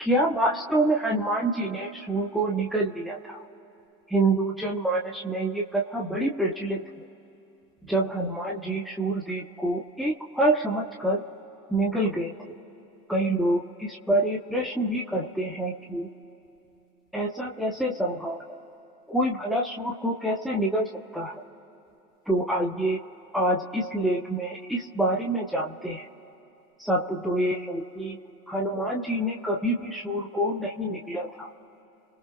क्या वास्तव में हनुमान जी ने शूर को निगल लिया था? हिंदू जनमानस में ये कथा बड़ी प्रचलित है। जब हनुमान जी सूरदेव को एक फल समझकर निगल गए थे। कई लोग इस पर ये प्रश्न भी करते हैं कि ऐसा कैसे संभव है? कोई भला सूर को कैसे निगल सकता है? तो आइए आज इस लेख में इस बारे में जानते हैं। सत्य तो ये है कि हनुमान जी ने कभी भी सूर को नहीं निगला था।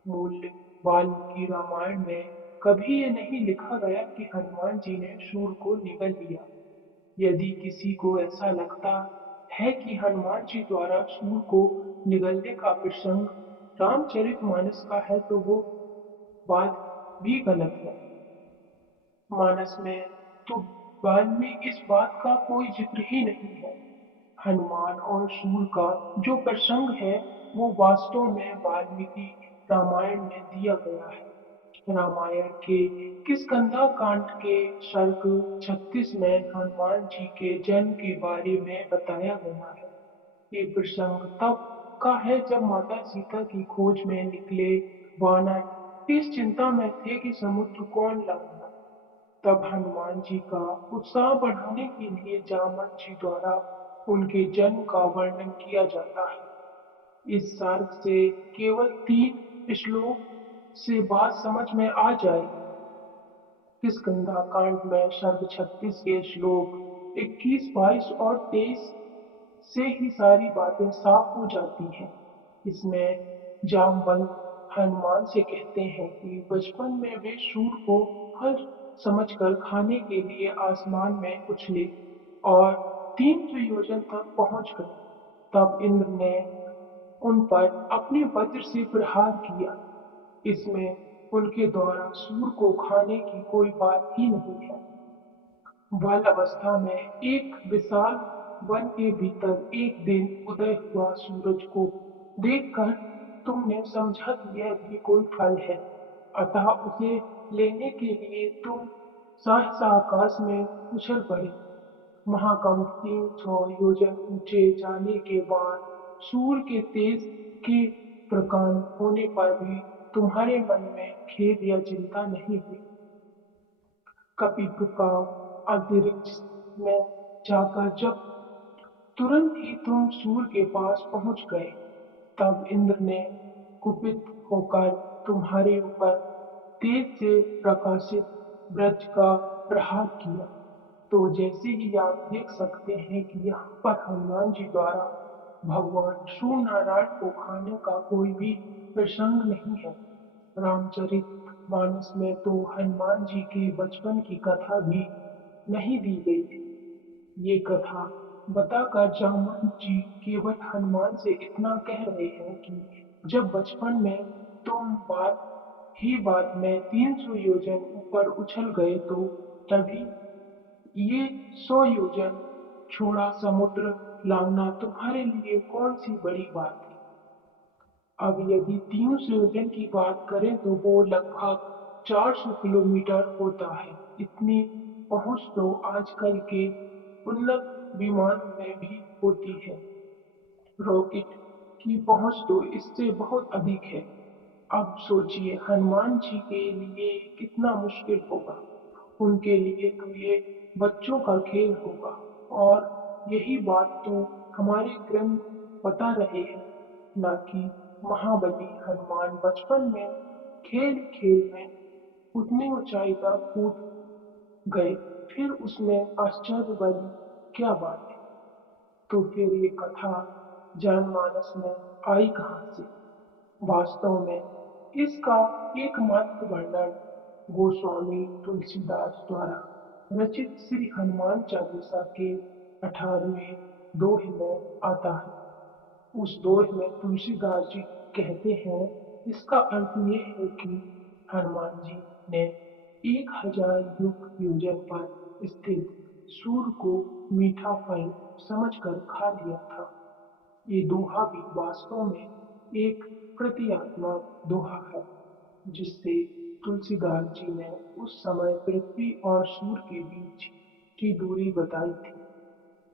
मूल्य वाल्मीकि रामायण में कभी ये नहीं लिखा गया कि हनुमान जी ने शूर को निगल लिया। यदि किसी को ऐसा लगता है कि हनुमान जी द्वारा शूर को निगलने का प्रसंग रामचरितमानस का है तो वो बात भी गलत है। मानस में तो बाद में इस बात का कोई जिक्र ही नहीं है। हनुमान और शूर का जो प्रसंग है वो वास्तव में वाल्मीकि रामायण में दिया गया है। रामायण के किष्किंधा कांड के सर्ग 36 में हनुमान जी के जन्म के बारे में बताया गया है। ये प्रसंग तब का है जब माता सीता की खोज में निकले वानर इस चिंता में थे कि समुद्र कौन लाएगा। तब हनुमान जी का उत्साह बढ़ाने के लिए जामन जी द्वारा उनके जन्म का वर्णन किया जाता है। इस सर्ग से केवल 3 श्लोक से बात समझ में आ जाएगी। किष्किंधा कांड में सर्ग 36 के श्लोक 21, 22 और 23 से ही सारी बातें साफ हो जाती हैं। इसमें जामवंत हनुमान से कहते हैं कि बचपन में वे सूर को फल समझकर खाने के लिए आसमान में उछले और 300 योजन तक पहुंच गए। तब इंद्र ने उन पर अपने वज्र से प्रहार किया। इसमें उनके द्वारा सूर को खाने की कोई बात ही नहीं है। बाल अवस्था में एक विशाल वन के भीतर एक दिन उदय हुआ सूरज को देखकर तुमने समझा कि यह भी कोई फल है। अतः उसे लेने के लिए तुम सहसा आकाश में उछल पड़े। महाकंप 300 योजन ऊंचे जाने के बाद सूर्य के तेज के प्रकांड होने पर भी तुम्हारे मन में खेद या चिंता नहीं हुई। कपित्व का अंतरिक्ष में जाकर जब तुरंत ही तुम सूर्य के पास पहुंच गए, तब इंद्र ने कुपित होकर तुम्हारे ऊपर तेज से प्रकाशित वज्र का प्रहार किया। तो जैसे ही आप देख सकते हैं कि यहाँ पर हनुमान जी द्वारा भगवान सूर्य नारायण को खाने का कोई भी प्रसंग नहीं है। रामचरित मानस में तो हनुमान जी के बचपन की कथा भी नहीं दी गई है। ये कथा बताकर जामवंत जी केवल हनुमान से इतना कह रहे हैं कि जब बचपन में तुम बात में 300 योजन ऊपर उछल गए तो तभी ये 100 योजन छोड़ा समुद्र लांघना तुम्हारे लिए कौन सी बड़ी बात है। अब यदि 300 योजन की बात करें तो वो लगभग 400 किलोमीटर होता है। इतनी पहुंच तो आजकल के उन्नत विमानों में भी होती है। रॉकेट की पहुंच तो इससे बहुत अधिक है। अब सोचिए हनुमान जी के लिए कितना मुश्किल होगा। उनके लिए तो ये बच्चों का खेल होगा। और यही बात तो हमारे ग्रंथ बता रहे हैं, ना कि महाबली हनुमान बचपन में खेल खेल में उतनी ऊंचाई तक कूद गए। फिर उसमें आश्चर्य वाली क्या बात है? तो फिर ये कथा जनमानस में आई कहाँ से? वास्तव में इसका एकमात्र वर्णन गोस्वामी तुलसीदास द्वारा रचित श्री हनुमान चालीसा के 18वें दोहे में आता है। उस दोहे में तुलसीदास जी कहते हैं, इसका अर्थ ये है कि हनुमान जी ने 1000 युग योजन पर स्थित सूर्य को मीठा फल समझकर खा लिया था। ये दोहा भी वास्तव में एक प्रतीकात्मक दोहा है, जिससे तुलसीदास जी ने उस समय पृथ्वी और सूर्य के बीच की दूरी बताई थी,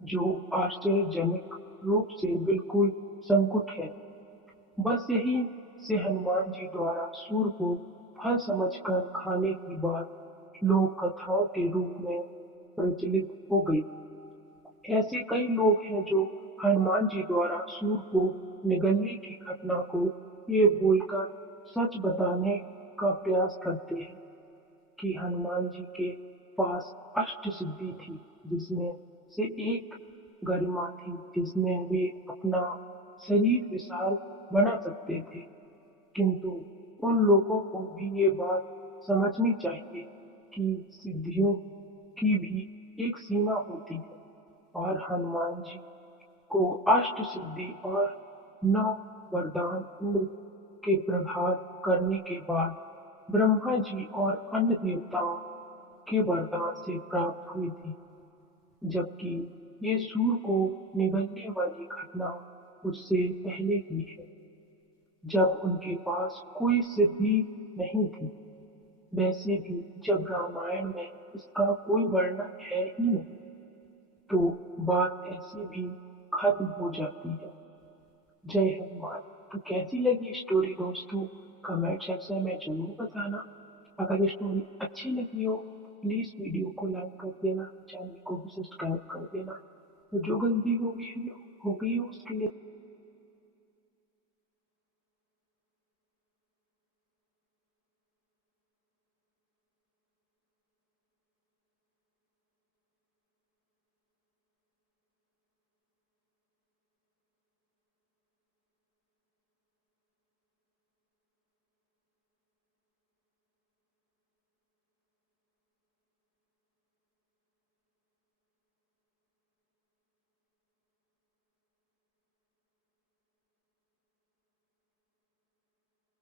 जो आश्चर्यजनक रूप से बिल्कुल संकुट है। बस यही से हनुमान जी द्वारा सूर को फल समझकर खाने की बात लोक कथाओं के रूप में प्रचलित हो गई। ऐसे कई लोग हैं जो हनुमान जी द्वारा सूर को निगलने की घटना को ये बोलकर सच बताने का प्रयास करते हैं कि हनुमान जी के पास अष्ट सिद्धि थी, जिसमें से एक गरिमा थी, जिसमें वे अपना शरीर विशाल बना सकते थे। किंतु उन लोगों को भी ये बात समझनी चाहिए कि सिद्धियों की भी एक सीमा होती है और हनुमान जी को अष्ट सिद्धि और नौ वरदान इंद्र के प्रभाव करने के बाद ब्रह्मा जी और अन्य देवताओं के वरदान से प्राप्त हुई थी, जबकि ये सूर को निगलने वाली घटना उससे पहले की है, जब उनके पास कोई सिद्धि नहीं थी। वैसे भी जब रामायण में इसका कोई वर्णन है ही नहीं, तो बात ऐसे भी खत्म हो जाती है। जय हनुमान। तो कैसी लगी स्टोरी दोस्तों, कमेंट सेक्शन में जरूर बताना। अगर ये स्टोरी अच्छी लगी हो, प्लीज वीडियो को लाइक कर देना, चैनल को भी सब्सक्राइब कर देना। तो जो गलती हो गई हो उसके लिए